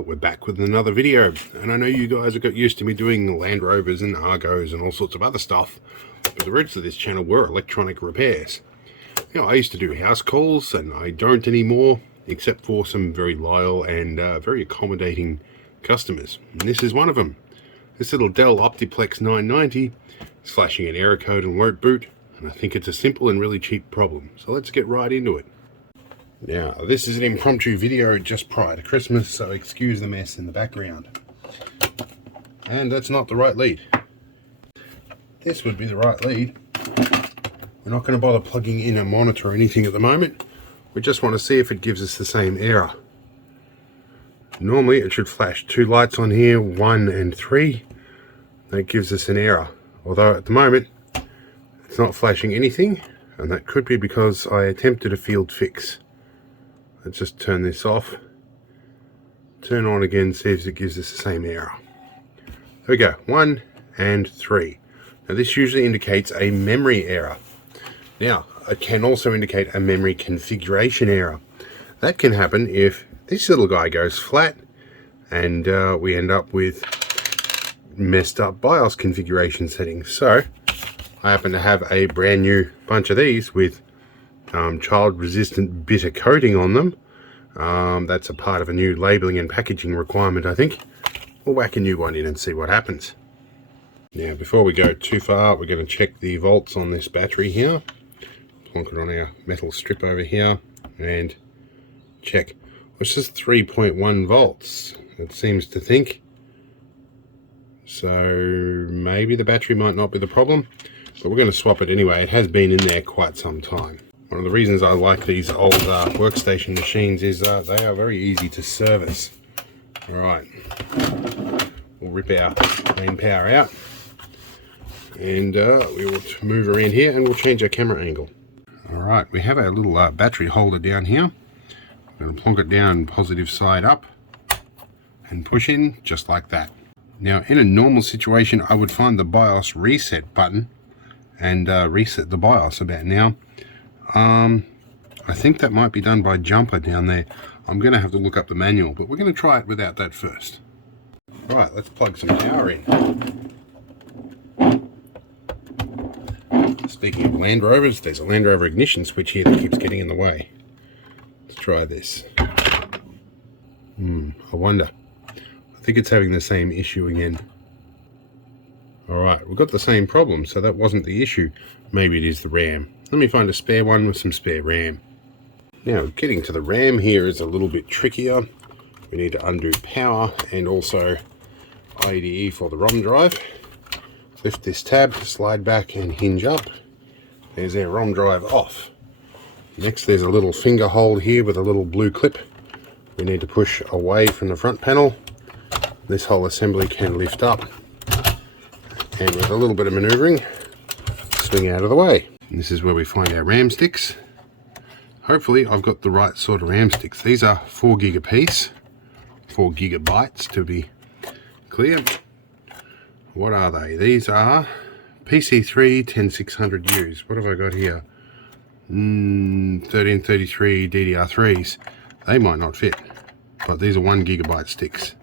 We're back with another video, and I know you guys have got used to me doing Land Rovers and Argos and all sorts of other stuff, but the roots of this channel were electronic repairs. You know, I used to do house calls, and I don't anymore, except for some very loyal and very accommodating customers, and this is one of them. This little Dell Optiplex 990 is flashing an error code and won't boot, and I think it's a simple and really cheap problem, so let's get right into it. Now, this is an impromptu video just prior to Christmas, so excuse the mess in the background. And that's not the right lead. This would be the right lead. We're not going to bother plugging in a monitor or anything at the moment. We just want to see if it gives us the same error. Normally it should flash two lights on here, 1 and 3. That gives us an error. Although at the moment it's not flashing anything, and that could be because I attempted a field fix. Let's just turn this off, turn on again, see if it gives us the same error. There we go, 1 and 3. Now this usually indicates a memory error. Now it can also indicate a memory configuration error. That can happen if this little guy goes flat and we end up with messed up BIOS configuration settings. So I happen to have a brand new bunch of these with child resistant bitter coating on them. That's a part of a new labeling and packaging requirement, I think. We'll whack a new one in and see what happens. Now before we go too far, we're going to check the volts on this battery here. Plonk it on our metal strip over here and check. It's just 3.1 volts, it seems to think. So maybe the battery might not be the problem, but we're going to swap it anyway. It has been in there quite some time. One of the reasons I like these old workstation machines is they are very easy to service. Alright, we'll rip our main power out, and we will move around here and we'll change our camera angle. Alright, we have our little battery holder down here. I'm going to plonk it down positive side up and push in just like that. Now in a normal situation I would find the BIOS reset button and reset the BIOS about now. I think that might be done by jumper down there. I'm going to have to look up the manual, but we're going to try it without that first. Right, let's plug some power in. Speaking of Land Rovers, there's a Land Rover ignition switch here that keeps getting in the way. Let's try this. I wonder. I think it's having the same issue again. Alright, we've got the same problem, so that wasn't the issue. Maybe it is the RAM. Let me find a spare one with some spare RAM. Now, getting to the RAM here is a little bit trickier. We need to undo power and also IDE for the ROM drive. Lift this tab, slide back and hinge up. There's our ROM drive off. Next there's a little finger hold here with a little blue clip. We need to push away from the front panel. This whole assembly can lift up, and with a little bit of maneuvering, swing out of the way. And this is where we find our RAM sticks. Hopefully I've got the right sort of RAM sticks. These are 4 gig a piece, 4 gigabytes to be clear. What are they? These are PC3 10600Us. What have I got here? 1333 DDR3s. They might not fit, but these are 1 gigabyte sticks.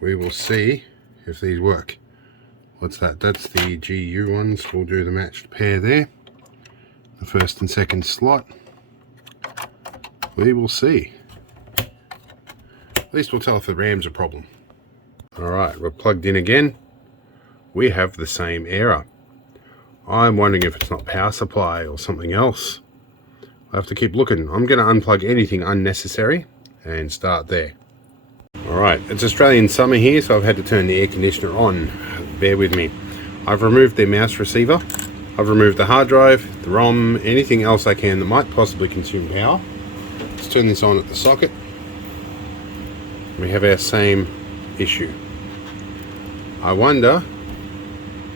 We will see if these work. What's that? That's the GU ones. We'll do the matched pair there. The first and second slot. We will see. At least we'll tell if the RAM's a problem. Alright, we're plugged in again. We have the same error. I'm wondering if it's not power supply or something else. I have to keep looking. I'm going to unplug anything unnecessary and start there. Alright, it's Australian summer here, so I've had to turn the air conditioner on. Bear with me. I've removed the mouse receiver. I've removed the hard drive, the ROM, anything else I can that might possibly consume power. Let's turn this on at the socket. We have our same issue. I wonder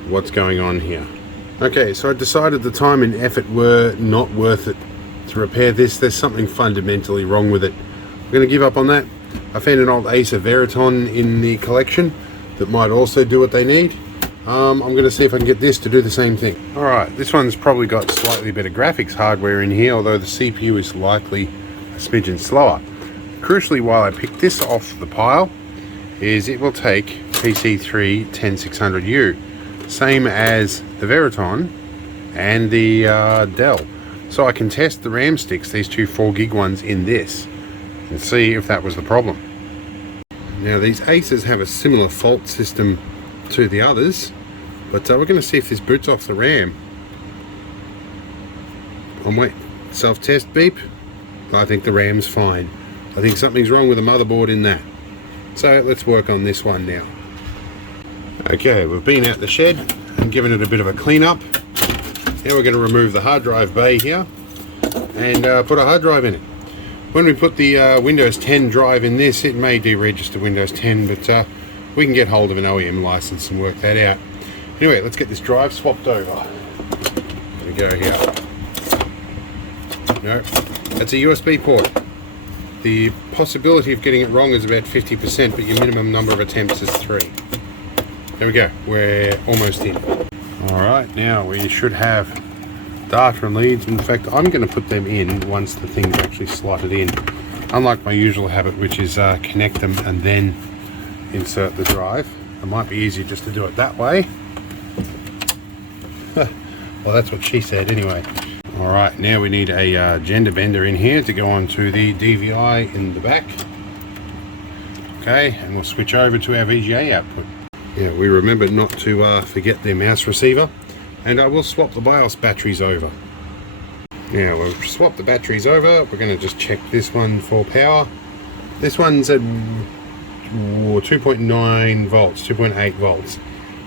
what's going on here. Okay, so I decided the time and effort were not worth it to repair this. There's something fundamentally wrong with it. I'm going to give up on that. I found an old Acer Veriton in the collection that might also do what they need. I'm going to see if I can get this to do the same thing. Alright, this one's probably got slightly better graphics hardware in here, although the CPU is likely a smidgen slower. Crucially, while I picked this off the pile, is it will take PC3 10600U, same as the Veriton and the Dell. So I can test the RAM sticks, these two 4 gig ones, in this and see if that was the problem. Now these Aces have a similar fault system to the others, but we're going to see if this boots off the RAM. I'm waiting. Self-test beep. I think the RAM's fine. I think something's wrong with the motherboard in that. So let's work on this one now. Okay, we've been out the shed and given it a bit of a clean up. Now we're going to remove the hard drive bay here and put a hard drive in it. When we put the Windows 10 drive in this, it may deregister Windows 10, but we can get hold of an OEM license and work that out. Anyway, let's get this drive swapped over. There we go here. No, that's a USB port. The possibility of getting it wrong is about 50%, but your minimum number of attempts is 3. There we go, we're almost in. Alright, now we should have data and leads. In fact, I'm going to put them in once the thing's actually slotted in. Unlike my usual habit, which is connect them and then insert the drive. It might be easier just to do it that way. Well, that's what she said anyway. Alright, now we need a gender bender in here to go onto the DVI in the back. Okay, and we'll switch over to our VGA output. Yeah, we remembered not to forget the mouse receiver, and I will swap the BIOS batteries over. Now we'll swap the batteries over. We're going to just check this one for power. This one's at 2.9 volts, 2.8 volts.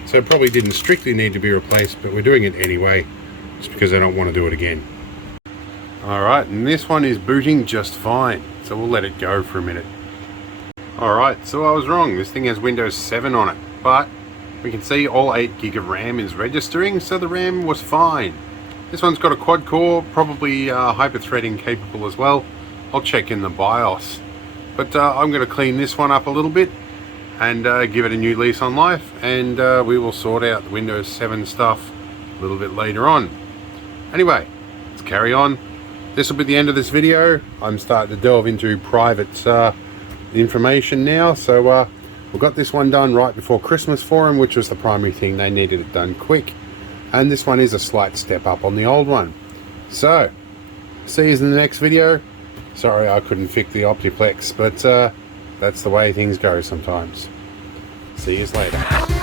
So it probably didn't strictly need to be replaced, but we're doing it anyway, just because I don't want to do it again. Alright, and this one is booting just fine, so we'll let it go for a minute. Alright, so I was wrong. This thing has Windows 7 on it, but we can see all 8 gig of RAM is registering, so the RAM was fine. This one's got a quad core, probably hyper-threading capable as well. I'll check in the BIOS. But I'm going to clean this one up a little bit and give it a new lease on life, and we will sort out the Windows 7 stuff a little bit later on. Anyway, let's carry on. This will be the end of this video. I'm starting to delve into private information now, so we got this one done right before Christmas for them, which was the primary thing. They needed it done quick, and this one is a slight step up on the old one. So see you in the next video. Sorry I couldn't fix the Optiplex, but that's the way things go sometimes. See you later.